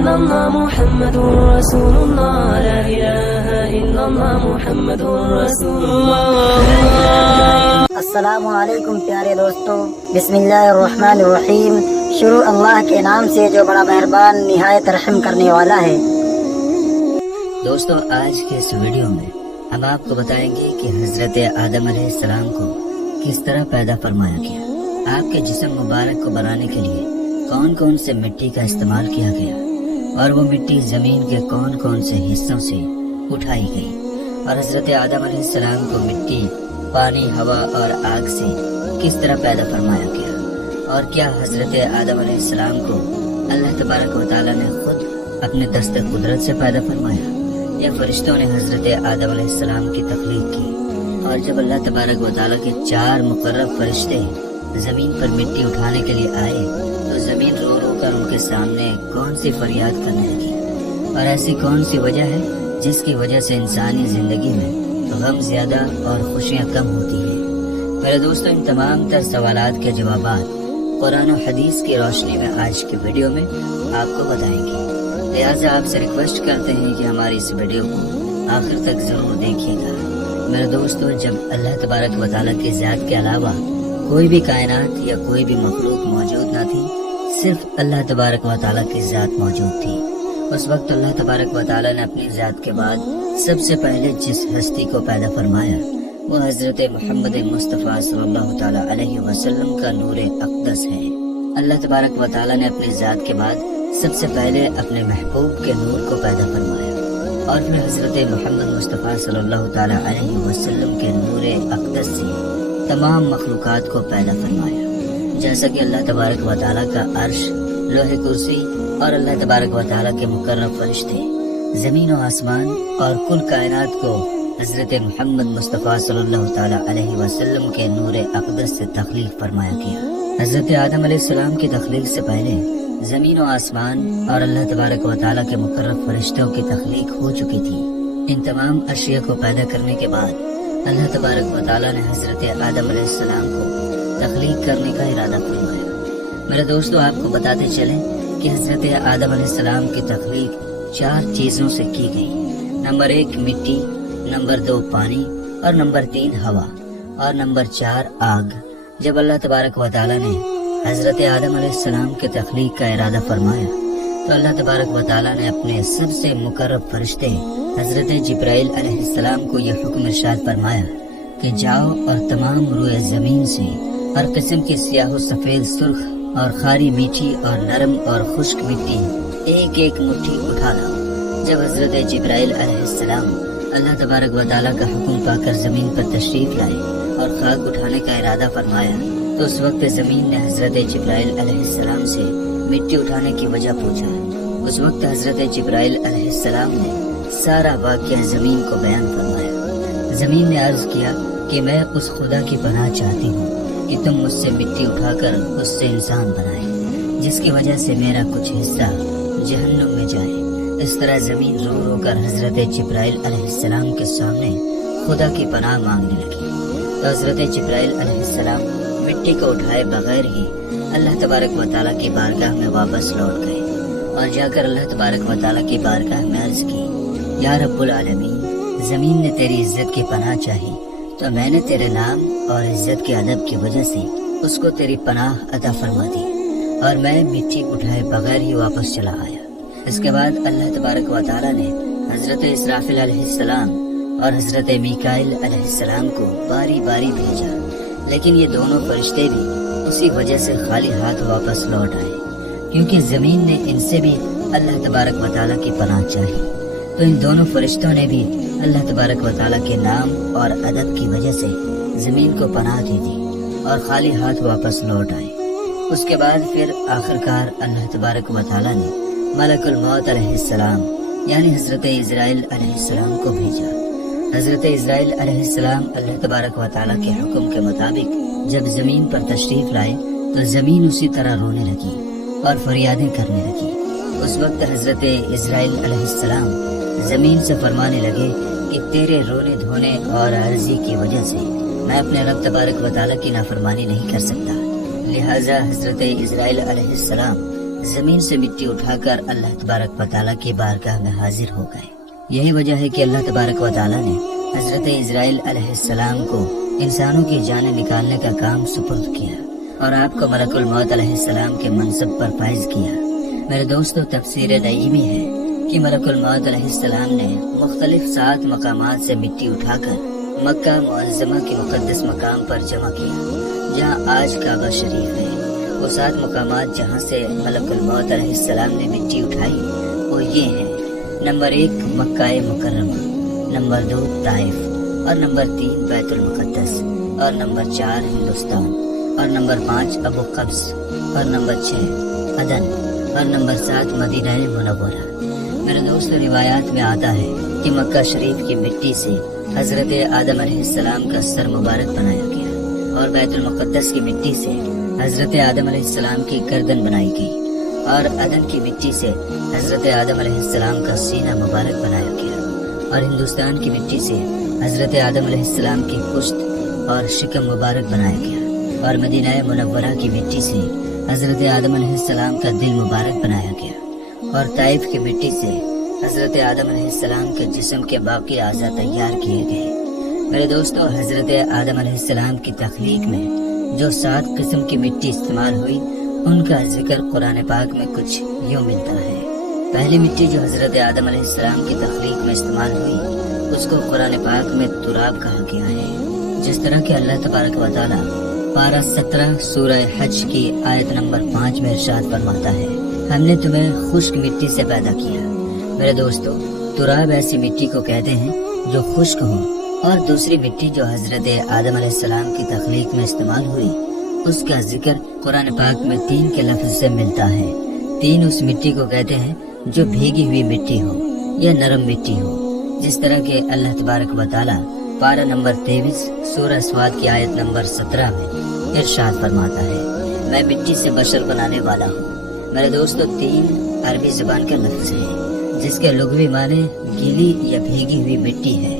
إلا الله محمد رسول الله لا إله إلا الله محمد رسول الله. السلام علیکم پیارے دوستو، بسم اللہ الرحمن الرحیم. شروع اللہ کے نام سے جو بڑا مہربان نہایت رحم کرنے والا ہے. دوستو، آج کے اس ویڈیو میں ہم آپ کو بتائیں گے کہ حضرت آدم علیہ السلام کو کس طرح پیدا فرمایا گیا. آپ کے جسم مبارک کو بنانے کے لیے کون کون سے مٹی کا استعمال کیا گیا اور وہ مٹی زمین کے کون کون سے حصوں سے اٹھائی گئی، اور حضرت آدم علیہ السلام کو مٹی، پانی، ہوا اور آگ سے کس طرح پیدا فرمایا گیا، اور کیا حضرت آدم علیہ السلام کو اللہ تبارک و تعالیٰ نے خود اپنے دست قدرت سے پیدا فرمایا یا فرشتوں نے حضرت آدم علیہ السلام کی تخلیق کی. اور جب اللہ تبارک و تعالیٰ کے 4 مقرب فرشتے زمین پر مٹی اٹھانے کے لیے آئے تو زمین رو رو کر ان کے سامنے کون سی فریاد کرنے لگی، اور ایسی کون سی وجہ ہے جس کی وجہ سے انسانی زندگی میں غم زیادہ اور خوشیاں کم ہوتی ہیں. میرے دوستو، ان تمام تر سوالات کے جوابات قرآن و حدیث کی روشنی میں آج کی ویڈیو میں آپ کو بتائیں گے. لہٰذا آپ سے ریکویسٹ کرتے ہیں کہ ہماری اس ویڈیو کو آخر تک ضرور دیکھیے گا. میرے دوستو، جب اللہ تبارک و تعالیٰ کی ذات کے علاوہ کوئی بھی کائنات یا کوئی بھی مخلوق موجود نہ تھی، صرف اللہ تبارک و تعالیٰ کی ذات موجود تھی. اس وقت اللہ تبارک و تعالیٰ نے اپنی ذات کے بعد سب سے پہلے جس ہستی کو پیدا فرمایا وہ حضرت محمد مصطفیٰ صلی اللہ تعالیٰ علیہ وسلم کا نور اقدس ہے. اللہ تبارک و تعالیٰ نے اپنی ذات کے بعد سب سے پہلے اپنے محبوب کے نور کو پیدا فرمایا اور پھر حضرت محمد مصطفیٰ صلی اللہ تعالیٰ علیہ وسلم کے نور اقدس سے تمام مخلوقات کو پیدا فرمایا. جیسا کہ اللہ تبارک و تعالیٰ کا عرش، لوح کرسی اور اللہ تبارک و تعالیٰ کے مقرب فرشتے، زمین و آسمان اور کل کائنات کو حضرت محمد مصطفیٰ صلی اللہ تعالیٰ علیہ وسلم کے نور اقدس سے تخلیق فرمایا گیا. حضرت آدم علیہ السلام کی تخلیق سے پہلے زمین و آسمان اور اللہ تبارک و تعالیٰ کے مقرب فرشتوں کی تخلیق ہو چکی تھی. ان تمام اشیاء کو پیدا کرنے کے بعد اللہ تبارک و تعالیٰ نے حضرت آدم علیہ السلام کو تخلیق کرنے کا ارادہ فرمایا. میرے دوستو، آپ کو بتاتے چلیں کہ حضرت آدم علیہ السلام کی تخلیق 4 چیزوں سے کی گئی. نمبر 1 مٹی، نمبر 2 پانی، اور نمبر 3 ہوا، اور نمبر 4 آگ. جب اللہ تبارک و تعالیٰ نے حضرت آدم علیہ السلام کی تخلیق کا ارادہ فرمایا تو اللہ تبارک و تعالیٰ نے اپنے سب سے مقرب فرشتے حضرت جبرائیل علیہ السلام کو یہ حکم ارشاد فرمایا کہ جاؤ اور تمام روئے زمین سے ہر قسم کی سیاہ و سفید، سرخ اور خاری، میٹھی اور نرم اور خشک مٹی ایک ایک مٹھی اٹھا لاؤ. جب حضرت جبرائیل علیہ السلام اللہ تبارک و تعالیٰ کا حکم پا کر زمین پر تشریف لائے اور خاک اٹھانے کا ارادہ فرمایا تو اس وقت زمین نے حضرت جبرائیل علیہ السلام سے مٹی اٹھانے کی وجہ پوچھا. اس وقت حضرت جبرائیل علیہ السلام نے سارا واقعہ زمین کو بیان فرمایا. زمین نے عرض کیا کہ میں اس خدا کی پناہ چاہتی ہوں کہ تم مجھ سے مٹی اٹھا کر اس سے انسان بنائے جس کی وجہ سے میرا کچھ حصہ جہنم میں جائے. اس طرح زمین رو رو کر حضرت جبرائیل علیہ السلام کے سامنے خدا کی پناہ مانگنے لگی. تو حضرت جبرائیل علیہ السلام مٹی کو اٹھائے بغیر ہی اللہ تبارک و تعالیٰ کی بارگاہ میں واپس لوٹ گئے اور جا کر اللہ تبارک و تعالیٰ کی بارگاہ میں عرض کی، یا رب العالمین، زمین نے تیری عزت کی پناہ چاہی تو میں نے تیرے نام اور عزت کے ادب کی وجہ سے اس کو تیری پناہ عطا فرما دی اور میں مٹی اٹھائے بغیر ہی واپس چلا آیا. اس کے بعد اللہ تبارک و تعالیٰ نے حضرت اسرافیل علیہ السلام اور حضرت میکائیل علیہ السلام کو باری باری بھیجا، لیکن یہ دونوں فرشتے بھی اسی وجہ سے خالی ہاتھ واپس لوٹ آئے کیونکہ زمین نے ان سے بھی اللہ تبارک و تعالیٰ کی پناہ چاہی. تو ان دونوں فرشتوں نے بھی اللہ تبارک و تعالیٰ کے نام اور ادب کی وجہ سے زمین کو پناہ دی تھی اور خالی ہاتھ واپس لوٹ آئے. اس کے بعد پھر آخرکار اللہ تبارک و تعالیٰ نے ملک الموت علیہ السلام یعنی حضرت اسرائیل علیہ السلام کو بھیجا. حضرت اسرائیل علیہ السلام اللہ تبارک و تعالیٰ کے حکم کے مطابق جب زمین پر تشریف لائے تو زمین اسی طرح رونے لگی اور فریادیں کرنے لگی. اس وقت حضرت اسرائیل علیہ السلام زمین سے فرمانے لگے کہ تیرے رونے دھونے اور عرضی کی وجہ سے میں اپنے رب تبارک و تعالیٰ کی نافرمانی نہیں کر سکتا. لہٰذا حضرت اسرائیل علیہ السلام जमीन से मिट्टी उठाकर अल्लाह तबारक व तआला की बारगाह में हाजिर हो गए। यही वजह है कि अल्लाह तबारक व तआला ने हजरत इजराइल अलैहिस्सलाम को इंसानों की जानें निकालने का काम सुपुर्द किया और आपको मलकुल मौत अलैहिस्सलाम के मनसब पर फाइज किया। मेरे दोस्तों, तफसीर नईमी है कि मलकुल मौत अलैहिस्सलाम ने मुख्तलिफ 7 मकामात से मिट्टी उठाकर मक्का मुअज़्ज़मा के मुक़द्दस मकाम पर जमा किया, जहाँ आज काबा शरीफ है। वो 7 मकामात जहाँ से मलकुल मौत अलैहिस्सलाम ने मिट्टी उठाई वो ये हैं: नंबर 1 मक्का-ए मुकर्रमा, नंबर 2 ताइफ और नंबर 3 बैतुल मुक़द्दस और नंबर 4 हिंदुस्तान और नंबर 5 अबू कब्स और नंबर 6 अदन और नंबर 7 मदीना मुनव्वरा। मेरे दोस्तों, रिवायात में आता है कि मक्का शरीफ की मिट्टी से हजरत आदम अलैहिस्सलाम का सर मुबारक बनाया गया और बैतुल मुक़द्दस की मिट्टी से हजरत आदम अलैहिस्सलाम की गर्दन बनाई गई और अदन की मिट्टी से हजरत आदम अलैहिस्सलाम का सीना मुबारक बनाया गया और हिंदुस्तान की मिट्टी से हजरत आदम अलैहिस्सलाम की पुश्त और शिकम मुबारक बनाया गया और मदीना मुनव्वरा की मिट्टी से हजरत आदम अलैहिस्सलाम का दिल मुबारक बनाया गया और ताइफ की मिट्टी से हजरत आदम अलैहिस्सलाम के जिस्म के बाकी आज़ा तैयार किए गए। मेरे दोस्तों, हजरत आदम अलैहिस्सलाम की तख्लीक में जो 7 किस्म की मिट्टी इस्तेमाल हुई उनका जिक्र कुरान पाक में कुछ यूँ मिलता है। पहली मिट्टी जो हजरत आदम अलैहिस्सलाम की तख्लीक में इस्तेमाल हुई उसको कुरान पाक में तुराब कहा गया है। जिस तरह के अल्लाह तबारक व तआला पारा 17 सूरह हज की आयत नंबर 5 में इरशाद फरमाता है, हमने तुम्हें खुश्क मिट्टी से पैदा किया। मेरे दोस्तों, तुराब ऐसी मिट्टी को कहते हैं जो खुश्क हो और दूसरी मिट्टी जो हजरत आदम अलैहिस्सलाम की तख्लीक में इस्तेमाल हुई उसका जिक्र कुरान पाक में 3 के लफ्ज से मिलता है। 3 उस मिट्टी को कहते हैं जो भीगी हुई मिट्टी हो या नरम मिट्टी हो, जिस तरह के अल्लाह तबारक व तआला पारा नंबर 23 सूरह स्वाद की आयत नंबर 17 में इरशाद फरमाता है, मैं मिट्टी से बशर बनाने वाला हूँ। मेरे दोस्तों, 3 अरबी जुबान का लफ्ज है जिसके लुग़वी माने गीली या भीगी हुई मिट्टी है।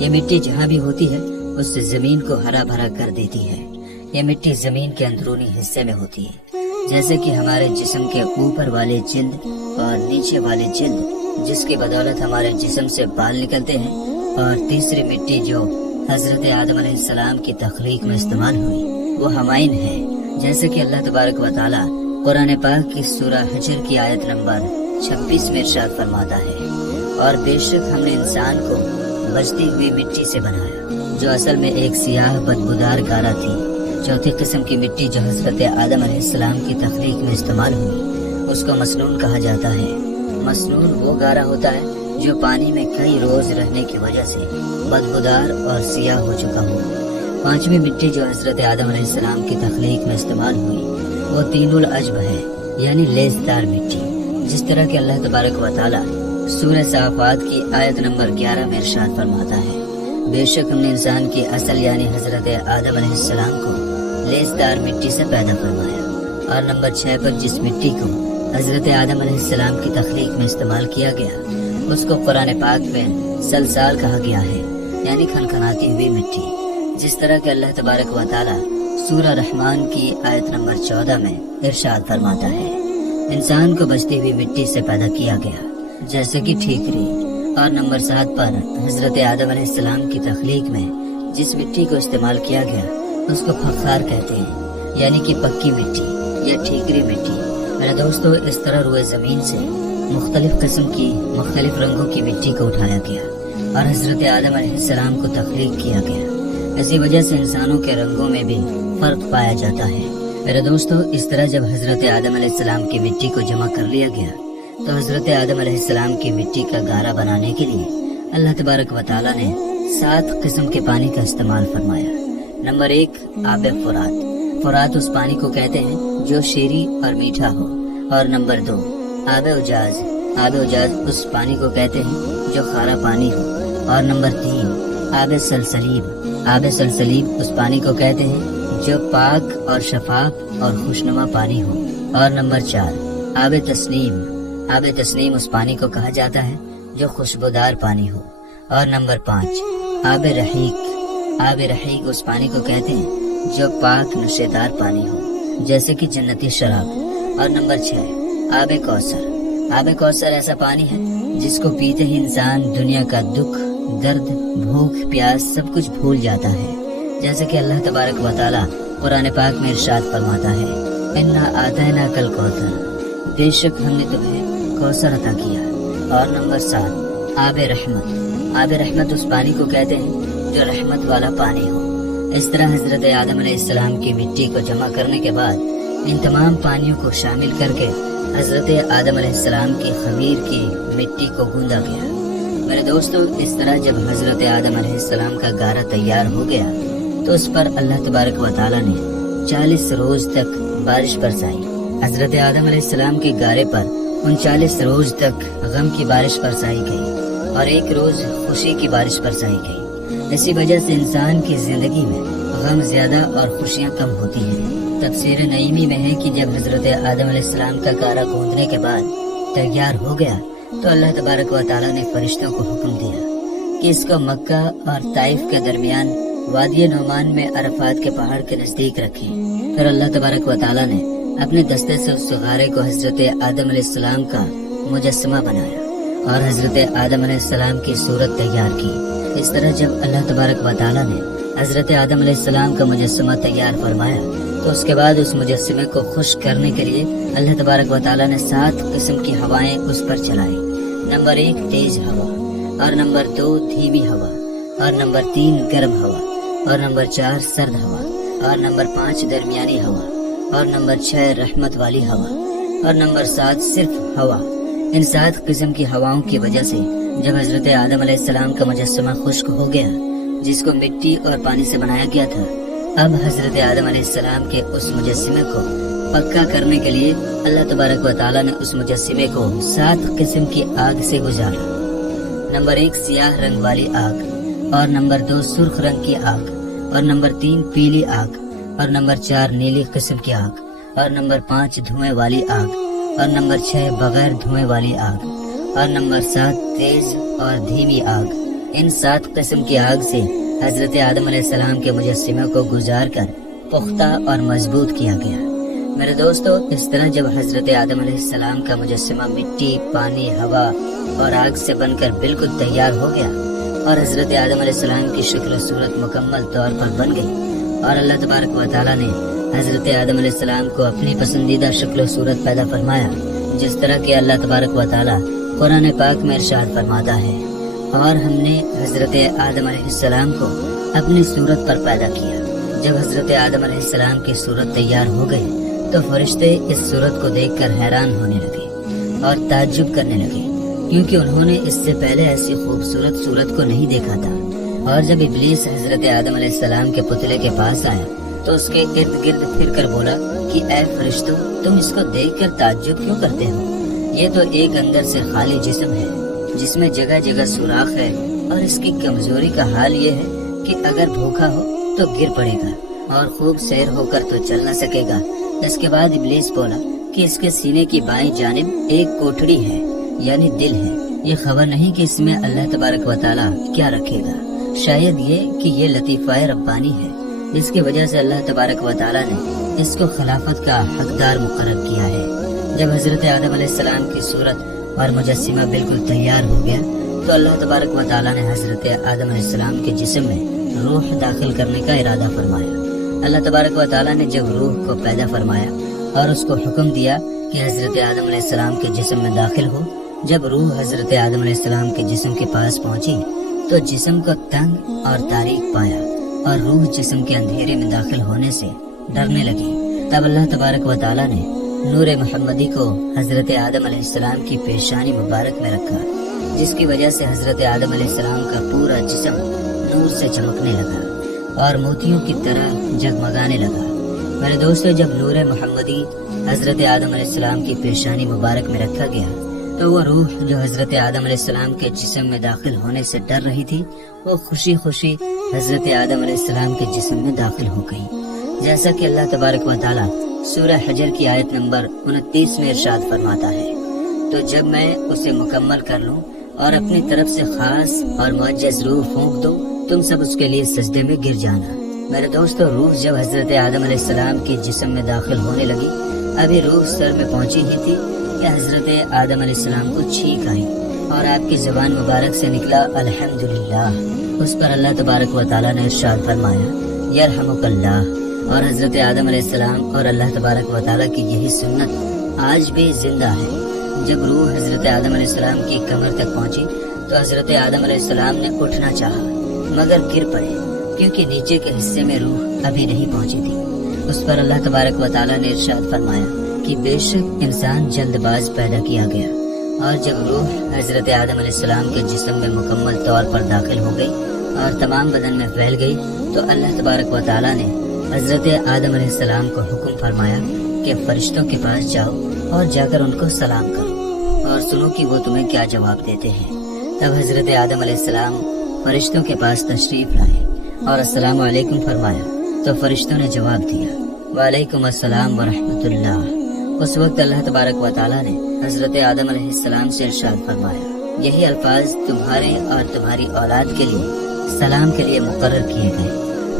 ये मिट्टी जहाँ भी होती है उससे जमीन को हरा भरा कर देती है। ये मिट्टी जमीन के अंदरूनी हिस्से में होती है, जैसे कि हमारे जिस्म के ऊपर वाले जिल्द और नीचे वाले जिल्द, जिसकी बदौलत हमारे जिस्म से बाल निकलते हैं। और तीसरी मिट्टी जो हजरत आदम अलैहिस्सलाम की तख्लीक में इस्तेमाल हुई वो हमाइन है, जैसे कि अल्लाह तबारक व तआला कुरान पाक की सूरह हजर की आयत नंबर 26 में इरशाद फरमाता है, और बेशक हमने इंसान को बचती हुई मिट्टी से बनाया जो असल में एक सियाह बदबूदार गारा थी। चौथी किस्म की मिट्टी जो हजरत आदम अलैहिस्सलाम की तख्लीक में इस्तेमाल हुई उसको मसनून कहा जाता है। मसनून वो गारा होता है जो पानी में कई रोज रहने की वजह से बदबूदार और सियाह हो चुका हो। 5वीं मिट्टी जो हजरत आदम अलैहिस्सलाम की तख्लीक में इस्तेमाल हुई वो तीनुल अजब है, यानी लेसदार मिट्टी। जिस तरह के अल्लाह तबारक व तआला सूरह साफ़ात की आयत नंबर 11 में इरशाद फरमाता है, बेशक हमने इंसान की असल यानी हजरत आदम अलैहिस्सलाम को लेसदार मिट्टी से पैदा फरमाया। और नंबर 6 पर जिस मिट्टी को हजरत आदम अलैहिस्सलाम की तख्लीक में इस्तेमाल किया गया उसको कुरान पाक में सलसाल कहा गया है, यानी खनखनाती हुई मिट्टी। जिस तरह के अल्लाह तबारक व तआला सूरह रहमान की आयत नंबर 14 में इरशाद फरमाता है, इंसान को बचती हुई मिट्टी से पैदा किया गया जैसे कि ठीकरी। और नंबर 7 पर हजरत आदम अलैहिस्सलाम की तख्लीक में जिस मिट्टी को इस्तेमाल किया गया उसको फख्खार कहते हैं, यानी कि पक्की मिट्टी या ठीकरी मिट्टी। मेरे दोस्तों, इस तरह रुए जमीन से मुख्तलिफ किस्म की मुख्तलिफ रंगों की मिट्टी को उठाया गया और हजरत आदम अलैहिस्सलाम को तख्लीक किया गया। इसी वजह से इंसानों के रंगों में भी फर्क पाया जाता है। मेरे दोस्तों, इस तरह जब हजरत आदम अलैहिस्सलाम की मिट्टी को जमा कर लिया गया तो हजरत आदम अलैहिस्सलाम की मिट्टी का गारा बनाने के लिए अल्लाह तबारक व तआला ने 7 किस्म के पानी का इस्तेमाल फरमाया। नंबर 1 आब फुरात। फुरात उस पानी को कहते हैं जो शीरी और मीठा हो। और नंबर 2 आब उजाज। आब उजाज उस पानी को कहते हैं जो खारा पानी हो। और नंबर 3 आब सलसलीब। आब सलसलीब उस पानी को कहते हैं जो पाक और शफाफ और खुशनुमा पानी हो। और नंबर 4 आब तस्नीम। आब तस्नीम उस पानी को कहा जाता है जो खुशबूदार पानी हो। और नंबर 5 आब रहीक। आब रहीक उस पानी को कहते हैं जो पाक नशेदार पानी हो, जैसे कि जन्नती शराब। और नंबर 6 आब कौसर। आब कौसर ऐसा पानी है जिसको पीते ही इंसान दुनिया का दुख, दर्द, भूख, प्यास सब कुछ भूल जाता है। जैसे कि अल्लाह तबारक व तआला कुरान पाक में इरशाद फरमाता है, इन्ना आतैना कल कौसर, बेशक हमने तुम्हें कौसर अता किया। और नंबर 7, आब रहमत। आब रहमत उस पानी को कहते हैं जो रहमत वाला पानी हो। इस तरह हजरत आदम अलैहिस्सलाम की मिट्टी को जमा करने के बाद इन तमाम पानियों को शामिल करके हजरत आदम अलैहिस्सलाम की खमीर की मिट्टी को गूंदा गया। मेरे दोस्तों, इस तरह जब हजरत आदम अलैहिस्सलाम का गारा तैयार हो गया तो उस पर अल्लाह तबारक व तआला ने 40 रोज तक बारिश बरसाई। हजरत आदम अलैहिस्सलाम के गारे पर उन 40 रोज तक गम की बारिश बरसाई गई और एक रोज खुशी की बारिश बरसाई गई। इसी वजह से इंसान की जिंदगी में गम ज्यादा और खुशियाँ कम होती हैं। तफसीर नईमी में है कि जब हजरत आदम अलैहिस्सलाम का गारा गूंदने के बाद तैयार हो गया तो अल्लाह तबारक व तआला ने फरिश्तों को हुक्म दिया कि इसको मक्का और ताइफ के दरमियान वादी नोमान में अरफात के पहाड़ के नजदीक रखें। फिर अल्लाह तबारक व तआला ने अपने दस्ते से उस गारे को हजरत आदम अलैहिस्सलाम का मुजस्समा बनाया और हजरत आदम अलैहिस्सलाम की सूरत तैयार की। इस तरह जब अल्लाह तबारक व तआला ने हजरत आदम अलैहिस्सलाम का मुजस्समा तैयार फरमाया तो उसके बाद उस मुजस्समे को खुश करने के लिए अल्लाह तबारक व तआला ने 7 किस्म की हवाएं उस पर चलाई। नंबर 1 तेज हवा, और नंबर 2 धीमी हवा, और नंबर 3 गर्म हवा, और नंबर 4 सर्द हवा, और नंबर 5 दरमियानी हवा, और नंबर 6 रहमत वाली हवा, और नंबर 7 सिर्फ हवा। इन 7 किस्म की हवाओं की वजह से जब हजरत आदम अलैहिस्सलाम का मुजस्समा खुश्क हो गया, जिसको मिट्टी और पानी से बनाया गया था, अब हजरत आदम अलैहिस्सलाम के उस मुजस्समे को पक्का करने के लिए अल्लाह तबारक व तआला ने उस मुजस्समे को 7 किस्म की आग से गुजारा। नंबर 1 सियाह रंग वाली आग, और नंबर 2 सुर्ख रंग की आग, और नंबर 3 पीली आग, और नंबर 4 नीली किस्म की आग, और नंबर 5 धुएं वाली आग, और नंबर 6 बगैर धुएं वाली आग, और नंबर 7 तेज और धीमी आग। इन 7 किस्म की आग से हजरत आदम अलैहिस्सलाम के मुजस्समे को गुजार कर पुख्ता और मजबूत किया गया। मेरे दोस्तों, इस तरह जब हजरत आदम अलैहिस्सलाम का मुजस्समा मिट्टी, पानी, हवा और आग से बनकर बिल्कुल तैयार हो गया और हजरत आदम अलैहिस्सलाम की शक्ल सूरत मुकम्मल तौर पर बन गई और अल्लाह तबारक व तआला ने हजरत आदम अलैहिस्सलाम को अपनी पसंदीदा शक्ल सूरत पैदा फरमाया, जिस तरह के अल्लाह तबारक व तआला कुरान पाक में इरशाद फरमाता है, और हमने हजरत आदम अलैहिस्सलाम को अपनी सूरत पर पैदा किया। जब हजरत आदम अलैहिस्सलाम की सूरत तैयार हो गई तो फरिश्ते इस सूरत को देखकर हैरान होने लगे और ताज्जुब करने लगे, क्योंकि उन्होंने इससे पहले ऐसी खूबसूरत सूरत को नहीं देखा था। और जब इब्लीस हजरत आदम अलैहिस्सलाम के पुतले के पास आया तो उसके इर्द गिर्द फिर कर बोला कि ऐ फरिश्तों, तुम इसको देखकर ताज्जुब क्यों करते हो? ये तो एक अंदर से खाली जिस्म है जिसमें जगह जगह सुराख है, और इसकी कमजोरी का हाल ये है कि अगर भूखा हो तो गिर पड़ेगा और खूब सैर होकर तो चल न सकेगा। इसके बाद इब्लीस बोला कि इसके सीने की बाईं जानिब एक कोठड़ी है, यानी दिल है। ये खबर नहीं कि इसमें अल्लाह तबारक व तआला क्या रखेगा, शायद ये कि ये लतीफ़ाए रब्बानी है। इसकी वजह से अल्लाह तबारक व तआला ने इसको खिलाफत का हकदार मुकर्रर किया है। जब हजरत आदम अलैहिस्सलाम की सूरत और मुजस्समा बिल्कुल तैयार हो गया तो अल्लाह तबारक व तआला ने हजरत आदम अलैहिस्सलाम के जिस्म में रूह दाखिल करने का इरादा फरमाया। अल्लाह तबारक व तआला ने जब रूह को पैदा फरमाया और उसको हुक्म दिया कि हजरत आदम अलैहिस्सलाम के जिस्म में दाखिल हो, जब रूह हजरत आदम अलैहिस्सलाम के जिस्म के पास पहुंची तो जिस्म को तंग और तारीक पाया और रूह जिस्म के अंधेरे में दाखिल होने से डरने लगी। तब अल्लाह तबारक व तआला ने नूर मुहम्मदी को हजरत आदम अलैहिस्सलाम की पेशानी मुबारक में रखा, जिसकी वजह से हजरत आदम अलैहिस्सलाम का पूरा जिस्म नूर से चमकने लगा और मोतियों की तरह जगमगाने लगा। मेरे दोस्तों, जब नूर मुहम्मदी हजरत आदम अलैहिस्सलाम की पेशानी मुबारक में रखा गया तो वो रूह जो हजरत आदम अलैहिस्सलाम के जिस्म में दाखिल होने से डर रही थी, वो खुशी खुशी हजरत आदम अलैहिस्सलाम के जिस्म में दाखिल हो गई। जैसा कि अल्लाह तबारक व तआला सूरह हजर की आयत नंबर 29 में इरशाद फरमाता है, तो जब मैं उसे मुकम्मल कर लूं और अपनी तरफ से खास और मुअज्जज रूह फूंक दूं, तुम सब उसके लिए सजदे में गिर जाना। मेरे दोस्तों, रूह जब हजरत आदम अलैहिस्सलाम के जिस्म में दाखिल होने लगी, अभी रूह सर में पहुंची ही थी کہ حضرت آدم علیہ السلام کو چھینک آئی اور آپ کی زبان مبارک سے نکلا الحمدللہ۔ اس پر اللہ تبارک و تعالیٰ نے ارشاد فرمایا یرحمک اللہ۔ اور حضرت آدم علیہ السلام اور اللہ تبارک و تعالیٰ کی یہی سنت آج بھی زندہ ہے۔ جب روح حضرت آدم علیہ السلام کی کمر تک پہنچی تو حضرت آدم علیہ السلام نے اٹھنا چاہا مگر گر پڑے، کیونکہ نیچے کے حصے میں روح ابھی نہیں پہنچی تھی۔ اس پر اللہ تبارک و تعالیٰ نے ارشاد فرمایا کہ بے شک انسان جلد باز پیدا کیا گیا، اور جب روح حضرت آدم علیہ السلام کے جسم میں مکمل طور پر داخل ہو گئی اور تمام بدن میں پھیل گئی تو اللہ تبارک و تعالیٰ نے حضرت آدم علیہ السلام کو حکم فرمایا کہ فرشتوں کے پاس جاؤ اور جا کر ان کو سلام کرو اور سنو کہ وہ تمہیں کیا جواب دیتے ہیں۔ تب حضرت آدم علیہ السلام فرشتوں کے پاس تشریف لائے اور السلام علیکم فرمایا تو فرشتوں نے جواب دیا وعلیکم السلام ورحمۃ اللہ۔ اس وقت اللہ تبارک و تعالیٰ نے حضرت آدم علیہ السلام سے ارشاد فرمایا یہی الفاظ تمہارے اور تمہاری اولاد کے لیے سلام کے لیے مقرر کیے گئے۔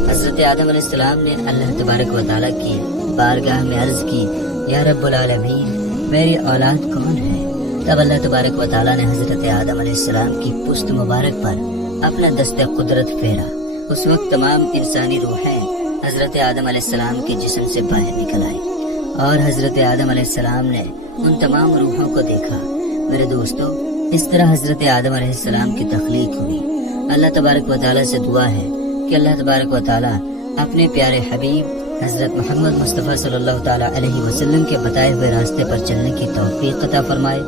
حضرت آدم علیہ السلام نے اللہ تبارک و تعالیٰ کی بارگاہ میں عرض کی یا رب العالمین میری اولاد کون ہے؟ تب اللہ تبارک و تعالیٰ نے حضرت آدم علیہ السلام کی پشت مبارک پر اپنا دست قدرت پھیرا۔ اس وقت تمام انسانی روحیں حضرت آدم علیہ السلام کے جسم سے باہر نکل آئی اور حضرت آدم علیہ السلام نے ان تمام روحوں کو دیکھا۔ میرے دوستو، اس طرح حضرت آدم علیہ السلام کی تخلیق ہوئی۔ اللہ تبارک و تعالیٰ سے دعا ہے کہ اللہ تبارک و تعالیٰ اپنے پیارے حبیب حضرت محمد مصطفیٰ صلی اللہ تعالیٰ علیہ وسلم کے بتائے ہوئے راستے پر چلنے کی توفیق عطا فرمائے